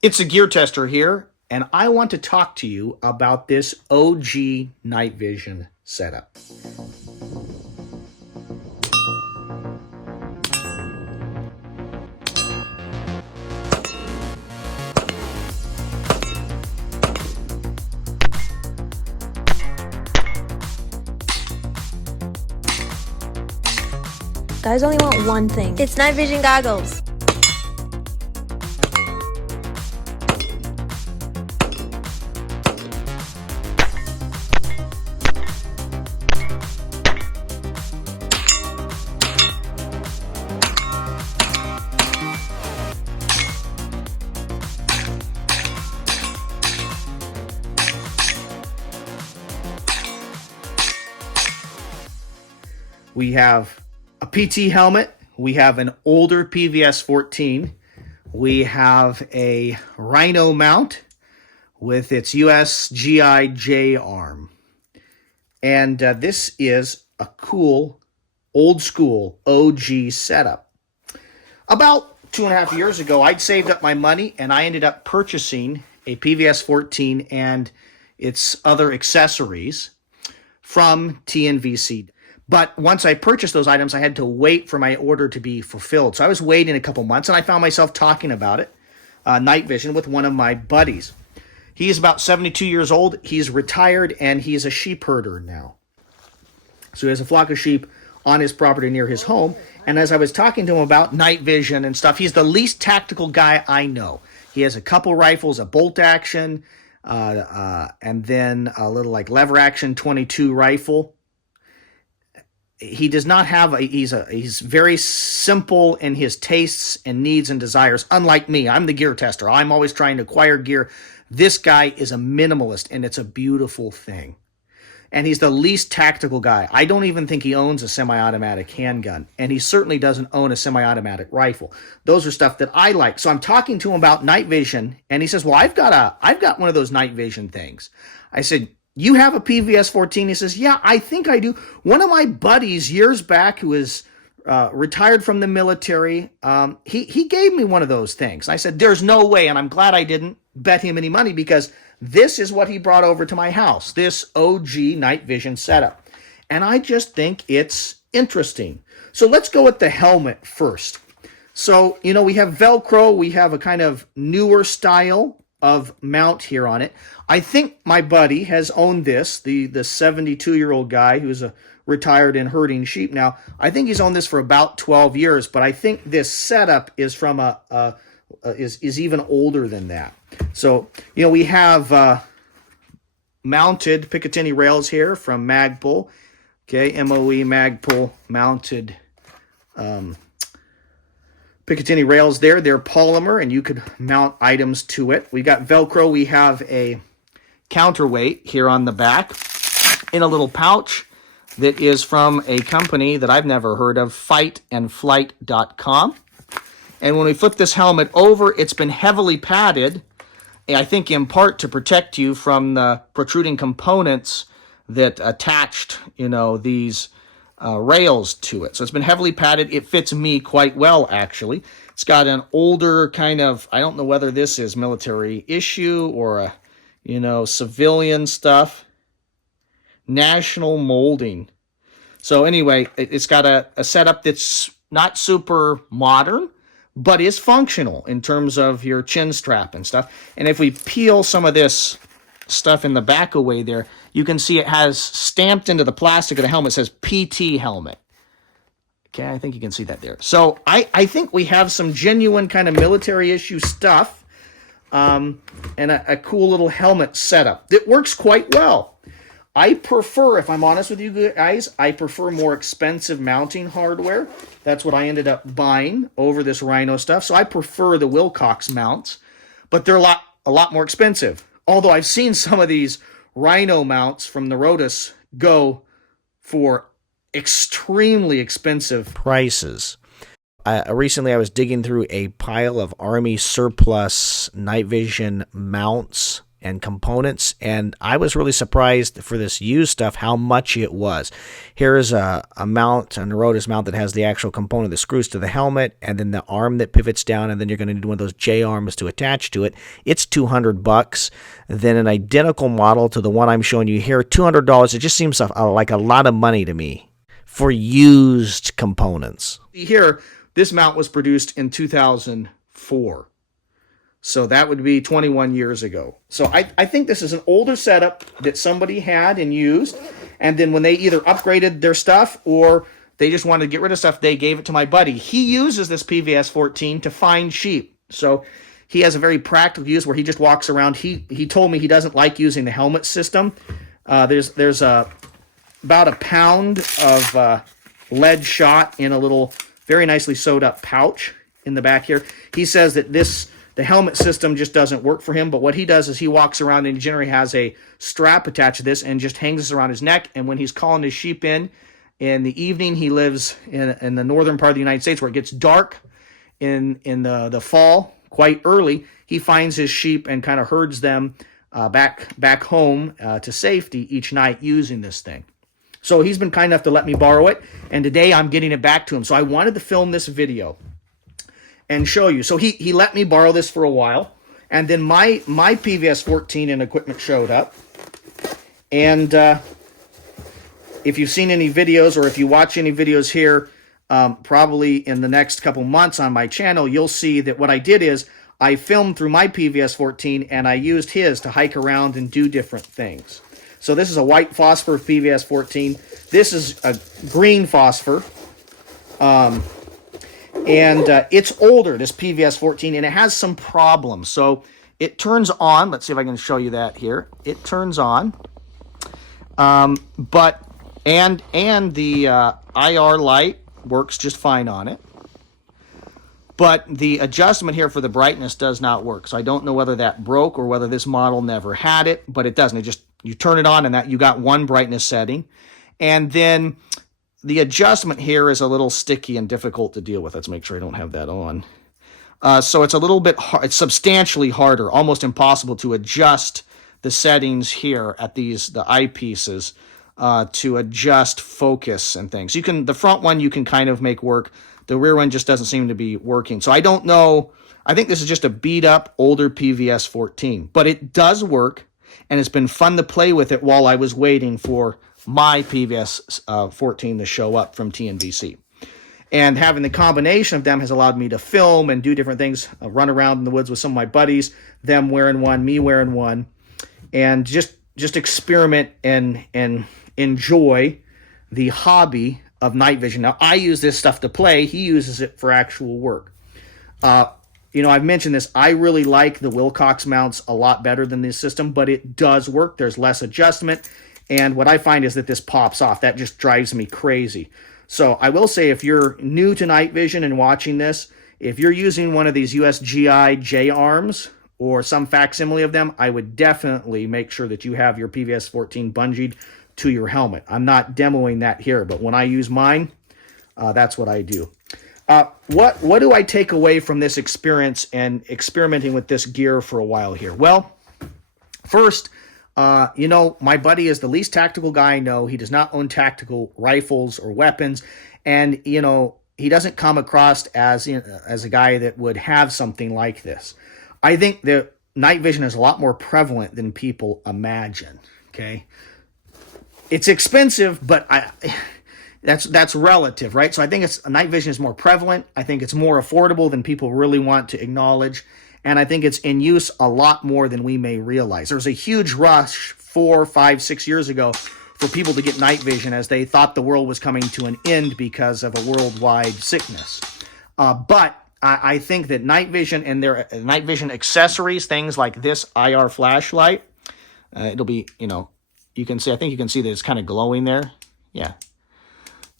It's a gear tester here, and I want to talk to you about this OG night vision setup. Guys only want one thing. It's night vision goggles. We have a PT helmet. We have an older PVS 14. We have a Rhino mount with its US GI J arm. And this is a cool, old school OG setup. About 2.5 years ago, I'd saved up my money and I ended up purchasing a PVS 14 and its other accessories from NVG. But once I purchased those items, I had to wait for my order to be fulfilled. So I was waiting a couple months, and I found myself talking about it, night vision, with one of my buddies. He's about 72 years old. He's retired, and he's a sheep herder now. So he has a flock of sheep on his property near his home. And as I was talking to him about night vision and stuff, he's the least tactical guy I know. He has a couple rifles, a bolt action, and then a little like lever action 22 rifle. He does not have he's very simple in his tastes and needs and desires. Unlike me, I'm the gear tester. I'm always trying to acquire gear. This guy is a minimalist, and it's a beautiful thing. And he's the least tactical guy. I don't even think he owns a semi-automatic handgun, and he certainly doesn't own a semi-automatic rifle. Those are stuff that I like. So I'm talking to him about night vision, and he says, "Well, I've got one of those night vision things." I said, "You have a PVS 14? He says, "Yeah, I think I do." One of my buddies years back who is retired from the military, he gave me one of those things. I said, "There's no way," and I'm glad I didn't bet him any money because this is what he brought over to my house, this OG night vision setup. And I just think it's interesting. So let's go with the helmet first. So, we have Velcro. We have a kind of newer style of mount here on it. I think my buddy has owned this, the 72-year-old guy who's retired and herding sheep now. I think he's owned this for about 12 years, but I think this setup is from is even older than that. So, we have mounted Picatinny rails here from Magpul. Okay, MOE Magpul mounted Picatinny rails there. They're polymer, and you could mount items to it. We got Velcro. We have a counterweight here on the back in a little pouch that is from a company that I've never heard of, fightandflight.com. And when we flip this helmet over, it's been heavily padded, I think in part to protect you from the protruding components that attached, these rails to it. So it's been heavily padded. It fits me quite well, actually. It's got an older kind of, I don't know whether this is military issue or civilian stuff. National molding. So anyway, it's got a setup that's not super modern, but is functional in terms of your chin strap and stuff. And if we peel some of this stuff in the back away there, you can see it has stamped into the plastic of the helmet, it says PT helmet. Okay, I think you can see that there. So I think we have some genuine kind of military issue stuff and a cool little helmet setup that works quite well. I prefer, if I'm honest with you guys, I prefer more expensive mounting hardware. That's what I ended up buying over this Rhino stuff. So I prefer the Wilcox mounts, but they're a lot more expensive. Although I've seen some of these Rhino mounts from the Rotus go for extremely expensive prices. Recently, I was digging through a pile of Army surplus night vision mounts and components, and I was really surprised for this used stuff how much it was. Here's a mount, a Neurotis mount that has the actual component that screws to the helmet, and then the arm that pivots down, and then you're going to need one of those J arms to attach to it. It's $200. Then an identical model to the one I'm showing you here, $200. It just seems like a lot of money to me for used components. Here, this mount was produced in 2004. So that would be 21 years ago. So I think this is an older setup that somebody had and used. And then when they either upgraded their stuff or they just wanted to get rid of stuff, they gave it to my buddy. He uses this PVS 14 to find sheep. So he has a very practical use where he just walks around. He told me he doesn't like using the helmet system. There's about a pound of lead shot in a little very nicely sewed up pouch in the back here. He says that the helmet system just doesn't work for him, but what he does is he walks around and he generally has a strap attached to this and just hangs this around his neck, and when he's calling his sheep in the evening, he lives in the northern part of the United States where it gets dark in the fall quite early. He finds his sheep and kind of herds them back home to safety each night using this thing. So he's been kind enough to let me borrow it, and today I'm getting it back to him. So I wanted to film this video and show you. So he let me borrow this for a while, and then my PVS 14 and equipment showed up. And if you've seen any videos or if you watch any videos here, probably in the next couple months on my channel, you'll see that what I did is I filmed through my PVS 14 and I used his to hike around and do different things. So this is a white phosphor PVS 14. This is a green phosphor. And it's older, this PVS 14, and it has some problems. So it turns on. Let's see if I can show you that here. It turns on. But the IR light works just fine on it. But the adjustment here for the brightness does not work. So I don't know whether that broke or whether this model never had it, but it doesn't. You turn it on and you got one brightness setting. And then the adjustment here is a little sticky and difficult to deal with. Let's make sure I don't have that on. So it's a little bit hard. It's substantially harder, almost impossible to adjust the settings here at the eyepieces to adjust focus and things. The front one you can kind of make work. The rear one just doesn't seem to be working. So I don't know. I think this is just a beat up older PVS 14, but it does work, and it's been fun to play with it while I was waiting for my PVS 14 to show up from TNVC. And having the combination of them has allowed me to film and do different things, run around in the woods with some of my buddies, them wearing one, me wearing one, and just experiment and enjoy the hobby of night vision. Now, I use this stuff to play. He uses it for actual work. I've mentioned this. I really like the Wilcox mounts a lot better than this system, but it does work. There's less adjustment. And what I find is that this pops off. That just drives me crazy. So I will say, if you're new to night vision and watching this, if you're using one of these USGI J arms or some facsimile of them, I would definitely make sure that you have your PVS 14 bungeed to your helmet. I'm not demoing that here, but when I use mine, that's what I do. What do I take away from this experience and experimenting with this gear for a while here? Well, first, my buddy is the least tactical guy I know. He does not own tactical rifles or weapons, and he doesn't come across as a guy that would have something like this. I think that night vision is a lot more prevalent than people imagine. Okay, it's expensive, but that's relative, right? So I think night vision is more prevalent. I think it's more affordable than people really want to acknowledge. And I think it's in use a lot more than we may realize. There was a huge rush 4, 5, 6 years ago for people to get night vision as they thought the world was coming to an end because of a worldwide sickness. But I think that night vision and their night vision accessories, things like this IR flashlight, it'll be, you can see, I think you can see that it's kind of glowing there. Yeah.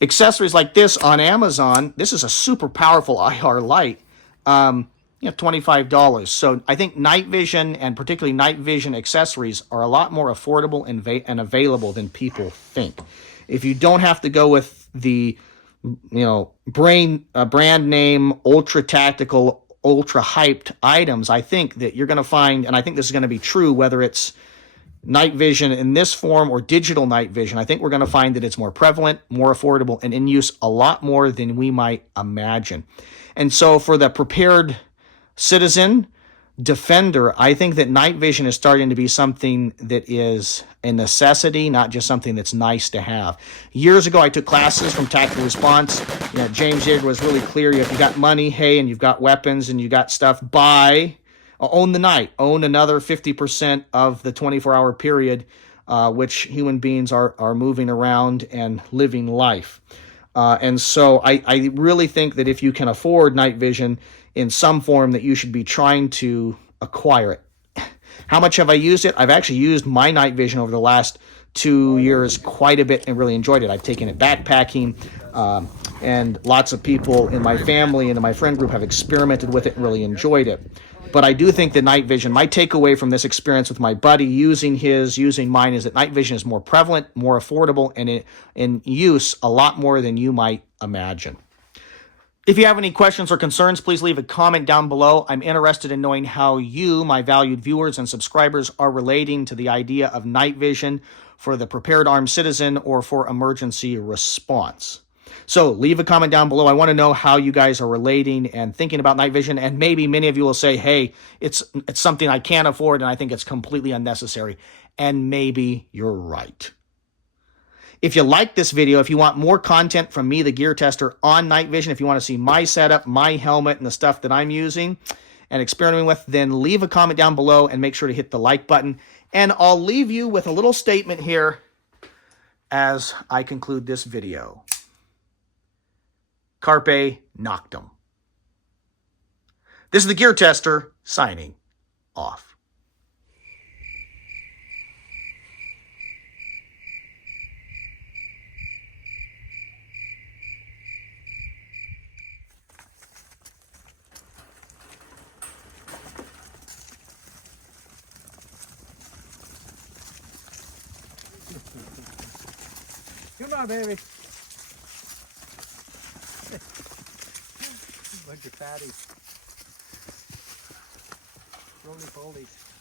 Accessories like this on Amazon, this is a super powerful IR light. $25. So I think night vision and particularly night vision accessories are a lot more affordable and available than people think. If you don't have to go with the brand name ultra tactical ultra hyped items, I think that you're going to find, and I think this is going to be true, whether it's night vision in this form or digital night vision, I think we're going to find that it's more prevalent, more affordable, and in use a lot more than we might imagine. And so for the prepared citizen, defender, I think that night vision is starting to be something that is a necessity, not just something that's nice to have. Years ago, I took classes from Tactical Response. James Yeager was really clear. If you got money, hey, and you've got weapons and you got stuff, buy, own the night, own another 50% of the 24-hour period, which human beings are moving around and living life. And so I really think that if you can afford night vision in some form, that you should be trying to acquire it. How much have I used it? I've actually used my night vision over the last 2 years quite a bit and really enjoyed it. I've taken it backpacking, and lots of people in my family and in my friend group have experimented with it and really enjoyed it. But I do think that night vision, my takeaway from this experience with my buddy using mine, is that night vision is more prevalent, more affordable, and in use a lot more than you might imagine. If you have any questions or concerns, please leave a comment down below. I'm interested in knowing how you, my valued viewers and subscribers, are relating to the idea of night vision for the prepared armed citizen or for emergency response. So leave a comment down below. I want to know how you guys are relating and thinking about night vision. And maybe many of you will say, hey, it's something I can't afford and I think it's completely unnecessary. And maybe you're right. If you like this video, if you want more content from me, the gear tester, on night vision, if you want to see my setup, my helmet, and the stuff that I'm using and experimenting with, then leave a comment down below and make sure to hit the like button. And I'll leave you with a little statement here as I conclude this video. Carpe Noctem. This is the gear tester signing off. Come on, baby. Bunch of fatties. Roly-polies.